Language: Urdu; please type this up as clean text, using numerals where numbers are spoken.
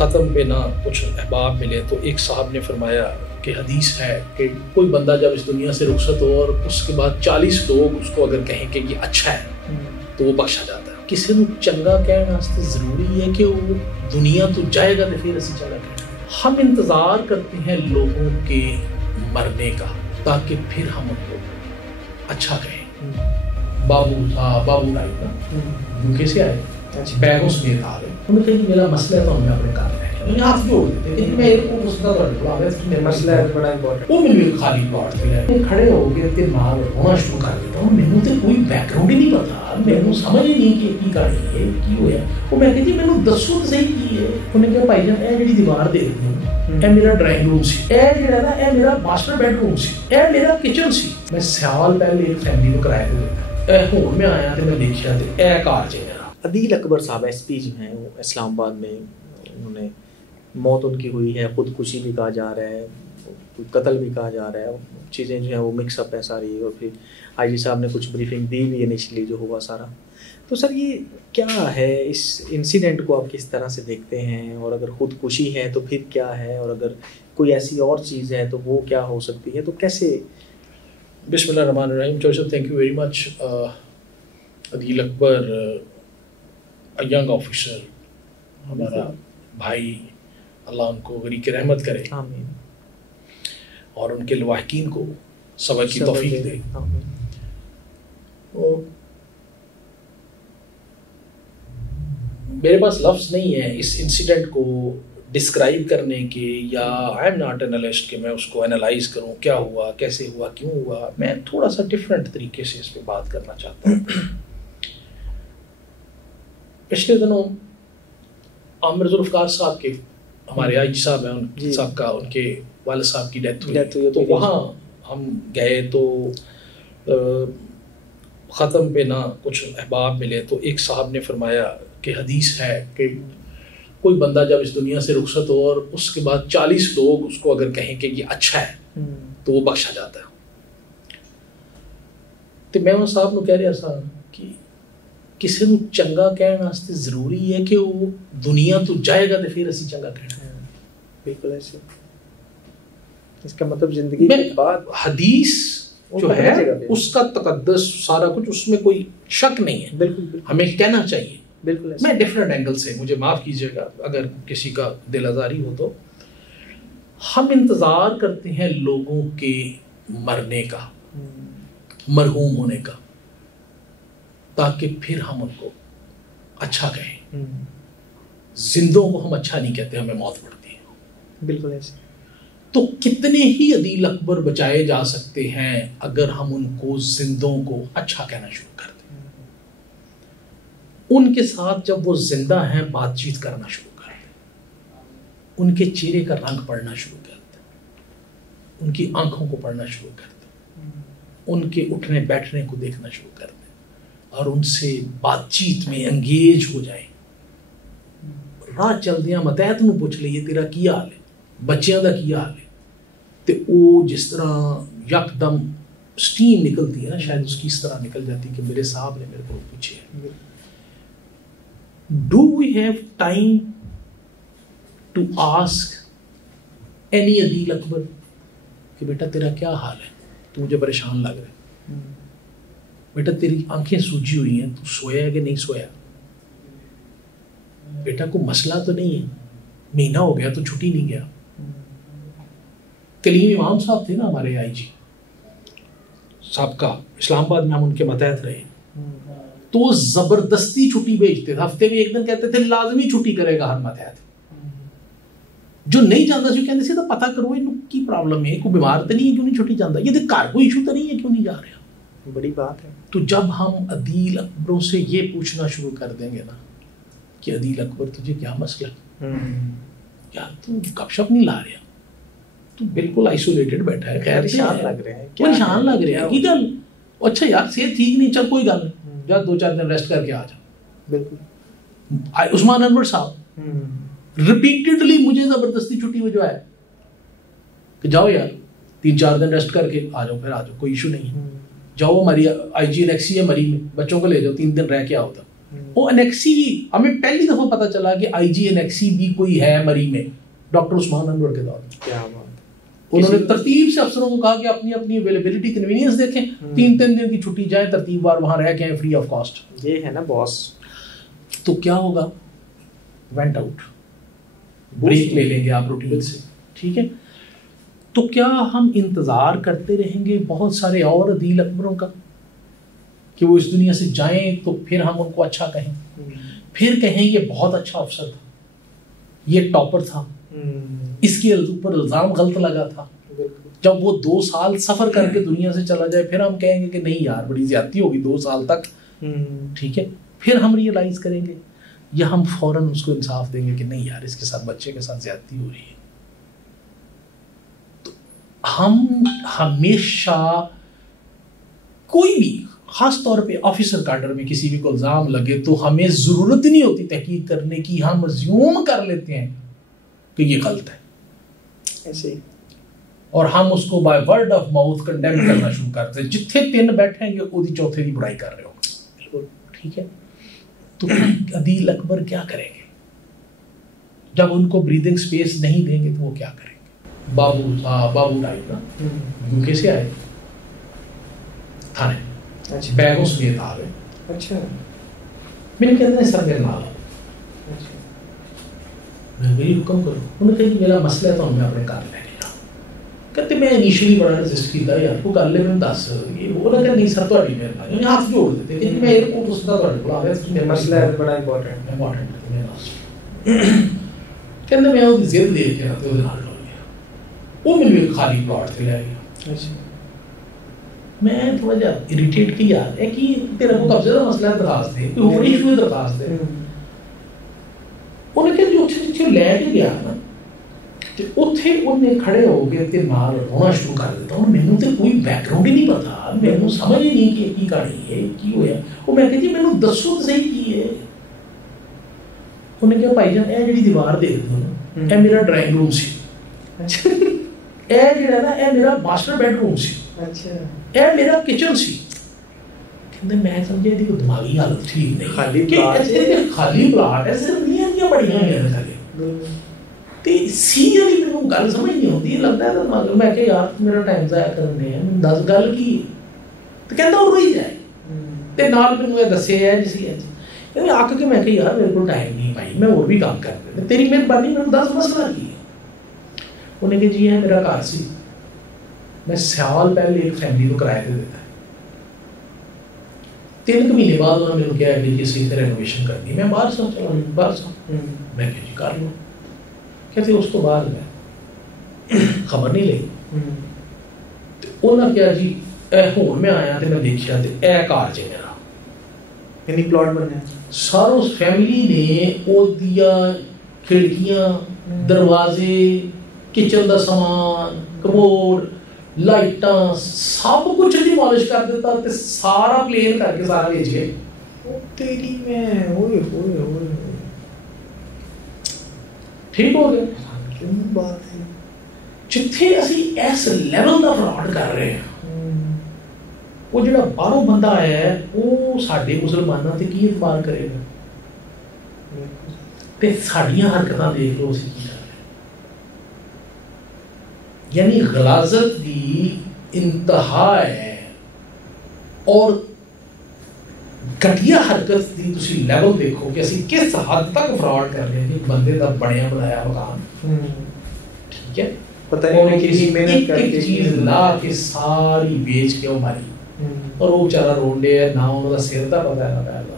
ختم پہ نہ کچھ احباب ملے تو ایک صاحب نے فرمایا کہ حدیث ہے کہ کوئی بندہ جب اس دنیا سے رخصت ہو اور اس کے بعد 40 لوگ اس کو اگر کہیں کہ یہ اچھا ہے تو وہ بخشا جاتا ہے. کسی کو چنگا کہنا واسطے ضروری ہے کہ وہ دنیا تو جائے گا تو پھر اسی چنگا کہنا. ہم انتظار کرتے ہیں لوگوں کے مرنے کا تاکہ پھر ہم ان کو اچھا کہیں. بابو رائی نا یوکے سے آئے, بیگوں سمیت آ رہے, انہوں نے کہا کہ میرا مسئلہ ہے تو ہمیں اپنے کام میں ہاتھ جوڑ دیتے کہ میں کو مسئلہ تو مسئلہ ہے بڑا امپورٹنٹ. وہ میرے خالی پلاٹ پہ کھڑے ہو کے تے مار ہونا شروع کر دیتا ہوں. مینوں تے کوئی بیک گراؤنڈ ہی نہیں پتا, مینوں سمجھ ہی نہیں کہ کی کہانی ہے کی ہویا. وہ میں کہ جی مینوں دسو تو صحیح کی ہے. انہوں نے کہا بھائی جان اے جڑی دیوار دیکھ رہی ہوں اے میرا ڈرائنگ روم سی, اے جڑا نا اے میرا ماسٹر بیڈ روم سی, اے میرا کچن سی. میں سال پہلے ایک فیملی کو کرایہ دے دیتا, اے ہون میں آیا تے میں دیکھیا تے اے کار چ میرا. عدیل اکبر صاحب ایس پی جو ہیں وہ اسلام آباد میں, انہوں نے موت ان کی ہوئی ہے, خودکشی بھی کہا جا رہا ہے, قتل بھی کہا جا رہا ہے, چیزیں جو ہیں وہ مکس اپ ہے ساری. اور پھر آئی جی صاحب نے کچھ بریفنگ دی بھی انیشلی جو ہوا سارا. تو سر یہ کیا ہے, اس انسیڈنٹ کو آپ کس طرح سے دیکھتے ہیں, اور اگر خودکشی ہے تو پھر کیا ہے, اور اگر کوئی ایسی اور چیز ہے تو وہ کیا ہو سکتی ہے, تو کیسے؟ بسم اللہ الرحمن الرحیم. جورج صاحب thank you very much. Adeel Akbar young officer, ہمارا بھائی, اللہ ان کو غریق رحمت کرے آمین, اور ان کے لواحقین کو صبر کی توفیق دے. میرے پاس لفظ نہیں ہے اس انسیڈنٹ کو ڈسکرائب کرنے کے, یا آئی ایم ناٹ اینالسٹ کہ میں اس کو انالائز کروں کیا ہوا, کیسے ہوا, کیوں ہوا. میں تھوڑا سا ڈفرینٹ طریقے سے اس پہ بات کرنا چاہتا ہوں. پچھلے دنوں عامر ذوالفقار صاحب کے, ہمارے آئی جی صاحب ہیں ان صاحب کا, ان کے والد صاحب کی ڈیتھ ہوئی, تو وہاں ہم گئے تو ختم پہ نہ کچھ احباب ملے تو ایک صاحب نے فرمایا کہ حدیث ہے کہ کوئی بندہ جب اس دنیا سے رخصت ہو اور اس کے بعد 40 لوگ اس کو اگر کہیں کہ یہ اچھا ہے تو وہ بخشا جاتا ہے. تو میں وہ صاحب کو کہہ رہا تھا کہ کسی کو چنگا کہنا واسطے ضروری ہے کہ وہ دنیا تو جائے گا تو پھر اسی چنگا کہنا. بالکل ایسے, اس کا مطلب زندگی کے بعد حدیث جو ہے اس کا تقدس سارا کچھ, اس میں کوئی شک نہیں ہے. بالکل ہمیں کہنا چاہیے. بالکل میں ڈفرینٹ اینگل سے, مجھے معاف کیجیے گا اگر کسی کا دل آزاری ہو, تو ہم انتظار کرتے ہیں لوگوں کے مرنے کا, مرحوم ہونے کا, تاکہ پھر ہم ان کو اچھا کہیں. زندوں کو ہم اچھا نہیں کہتے, ہمیں موت پڑتی ہے. بالکل ایسے. تو کتنے ہی عدیل اکبر بچائے جا سکتے ہیں اگر ہم ان کو زندوں کو اچھا کہنا شروع کر دیں. ان کے ساتھ جب وہ زندہ ہیں بات چیت کرنا شروع کر دیں, ان کے چہرے کا رنگ پڑھنا شروع کر دیں, ان کی آنکھوں کو پڑھنا شروع کر دیں, ان کے اٹھنے بیٹھنے کو دیکھنا شروع کر دیں, اور ان سے بات چیت میں انگیج ہو جائیں. راہ چلدیاں متحت نو پوچھ لئیے تیرا کی حال ہے, بچیاں دا کی حال ہے, تے او جس طرح یک دم سٹیم نکلتی ہے نا, شاید اس کی اس طرح نکل جاتی کہ میرے صاحب نے میرے کو پوچھے. Do we have time to ask any عدیل اکبر کہ بیٹا تیرا کیا حال ہے, تو مجھے پریشان لگ رہا ہے, بیٹا تیری آنکھیں سوجی ہوئی ہیں, تو سویا ہے کہ نہیں سویا, بیٹا کو مسئلہ تو نہیں ہے, مہینہ ہو گیا تو چھٹی نہیں گیا. کلیم امام صاحب تھے نا ہمارے آئی جی صاحب کا, اسلام آباد میں ہم ان کے ماتحت رہے, تو وہ زبردستی چھٹی بھیجتے تھے. ہفتے میں ایک دن کہتے تھے لازمی چھٹی کرے گا ہر ماتحت. جو نہیں جانتا سی کہتے تو پتہ کرو ان کی پرابلم ہے, کوئی بیمار تو نہیں ہے کیوں نہیں چھٹی جانتا, یہ گھر کوئی ایشو تو نہیں ہے کیوں نہیں جا رہا. بڑی بات ہے. تو جب ہم عدیل اکبروں سے یہ پوچھنا شروع کر دیں گے نا کہ عدیل اکبر تجھے کیا مسئلہ, یار تو گپ شپ نہیں لا رہا, تو بالکل آئسولیٹڈ بیٹھا ہے, خیر پریشان لگ رہے ہیں, پریشان لگ رہے ہیں کی گل, اچھا یار صحت ٹھیک نہیں, چل کوئی گل نہیں, جا 2-4 دن ریسٹ کر کے آ جا. بالکل عثمان انور صاحب ریپیٹڈلی مجھے زبردستی چھٹی بھجوایا کہ جاؤ یار 3-4 دن ریسٹ کر کے آ جاؤ, پھر آ جاؤ, کوئی ایشو نہیں ہے, جاؤ ہماری آئی جی الیکسی ہے مری میں, بچوں کو لے جاؤ 3 دن رہ کے آؤ. تھا وہ انیکسی ہمیں پہلی دفعہ پتہ چلا کہ آئی جی انیکسی بھی کوئی ہے مری میں ڈاکٹر عثمان انور کے دور میں. کیا بات. انہوں نے ترتیب سے افسروں کو کہا کہ اپنی اپنی اویلیبلٹی کنوینئنس دیکھیں, 3 دن کی چھٹی جائیں, ترتیب وار وہاں رہ کے آئیں فری آف کاسٹ. یہ ہے نا باس. تو کیا ہوگا, وینٹ آؤٹ, بریک لے لیں گے آپ روٹین سے, ٹھیک ہے. تو کیا ہم انتظار کرتے رہیں گے بہت سارے اور عدیل اکبروں کا کہ وہ اس دنیا سے جائیں تو پھر ہم ان کو اچھا کہیں, پھر کہیں یہ بہت اچھا افسر تھا, یہ ٹاپر تھا, اس کے اوپر الزام غلط لگا تھا, جب وہ 2 سال سفر کر کے دنیا سے چلا جائے پھر ہم کہیں گے کہ نہیں یار بڑی زیادتی ہوگی 2 سال تک, ٹھیک ہے. پھر ہم ریئلائز کریں گے یا ہم فوراً اس کو انصاف دیں گے کہ نہیں یار اس کے ساتھ بچے کے ساتھ زیادتی ہو رہی ہے. تو ہم ہمیشہ کوئی بھی, خاص طور پہ آفیسر کاڈر میں کسی بھی کو الزام لگے تو ہمیں ضرورت نہیں ہوتی تحقیق کرنے کی, ہم ازیوم کر لیتے ہیں کہ یہ غلط ہے ایسے, اور ہم اس کو by word of mouth condemn کرنا شروع کرتے ہیں. جتنے 3 بیٹھیں گے وہ 4تھے کی برائی کر رہے ہوں, ٹھیک ہے. تو عدیل اکبر کیا کریں گے جب ان کو بریدنگ سپیس نہیں دیں گے؟ تو وہ کیا کریں گے؟ بابو ٹائپ نا, یوکے سے آئے تھانے, بیگوں سمیت آ گئے. اچھا, میں نے کہتے ہیں سر میرے نال, میں وہی حکم کروں. انہوں نے کہا کہ میرا مسئلہ ہے تو میں اپنے کار لے کے جاؤں. کہتے میں انیشلی بڑا رجسٹ کیا یار کو کر لے, میں 10 یہ وہ لگا نہیں سر تھوڑی مہربانی, ہاتھ جوڑ دیتے کہ میں ایئرپورٹ اس کا بلا گیا, مسئلہ ہے بڑا امپورٹنٹ کہتے میں وہ ضد دے کے وہ نال ہو گیا. وہ میرے خالی پلاٹ سے لے گیا. میں تھوڑا جا اریٹیٹ کی یار ہے کہ تیرا کو قبضے کا مسئلہ درخواست دے, کوئی اور ایشو درخواست دے. انہیں کہ جو اچھے لے کے گیا نا اتنے انہیں کھڑے ہو کے تے نال رونا شروع کر دیتا. مینوں تے کوئی بیک گراؤنڈ ہی نہیں پتا, مینوں سمجھ ہی نہیں کہ کی کہانی ہے کی ہویا. وہ میں کہ جی مینوں دسو تے صحیح کی ہے. انہیں کہا بھائی جان اے جڑی دیوار دے دو نا اے میرا ڈرائنگ روم سی, اے جڑا نا اے میرا ماسٹر بیڈ روم سی, اچھا اے میرا کچن سی. کہندے میں سمجھے دی کوئی دماغی حالت ٹھیک نہیں, خالی پلاٹ ہے صرف نہیں کیا بڑیاں ہیں سارے تے سیریلی مینوں گل سمجھ نہیں ہوندی. لگتا ہے دماغ میں کہ یار میرا ٹائم ضائع کرنے ہیں, میں 10 گل کی تے کہندا اور روئی جائے تے نال مینوں یہ دسے ہے جسی ہے کہ آ کے میں کہ یار میرے کو ٹائم نہیں بھائی, میں اور بھی کام کر رہا, تیری مہربانی مینوں 10 مسئلہ کی ہے. انہیں کہ جی ہے میرا گھر سی, میں سال پہلے ایک فیملی کو کرایہ دے دیتا. 3 مہینے بعد انہوں نے مجھے کہا کہ جی سے رینوویشن کرنی, میں باہر سے چلا باہر سے, میں کہ جی کر لوں. کہتے اس کو بعد میں خبر نہیں لئی. انہوں نے کہا جی اے ہون میں آیا تو میں دیکھا تو اے کار چ میرا یعنی پلاٹ بنیا ساروں فیملی نے وہ دیا کھڑکیاں دروازے کچن دا سامان کموڈ لائٹاں سب کچھ ڈیمالش کر دیتا تے سارا پلین کر کے سارا بیچ گئے. تیری میں اوئے ہوئے ہوئے ٹھیک ہو گیا. کیوں بات ہے جتھے اسی اس لیول دا فراڈ کر رہے ہیں, وہ جڑا باہروں بندہ آیا ہے وہ ساڈے مسلماناں تے کی اعتبار کرے گا تے ساڈیاں حرکتاں دیکھ لو اسی کی کر رہے ہیں. یعنی غلاظت دی انتہا ہے اور گھٹیا حرکت دی تسی لیول دیکھو کہ اسی کس حد تک فراڈ کر رہے ہیں. ایک بندے دا بنیا بنایا مکان, ٹھیک ہے, پتہ نہیں کسی محنت کر کے چیز لا کے ساری بیچ کے وہ ماری, اور وہ بیچارہ رونڈے ہے نہ انہوں دا سر دا پتہ ہے نہ پہلا.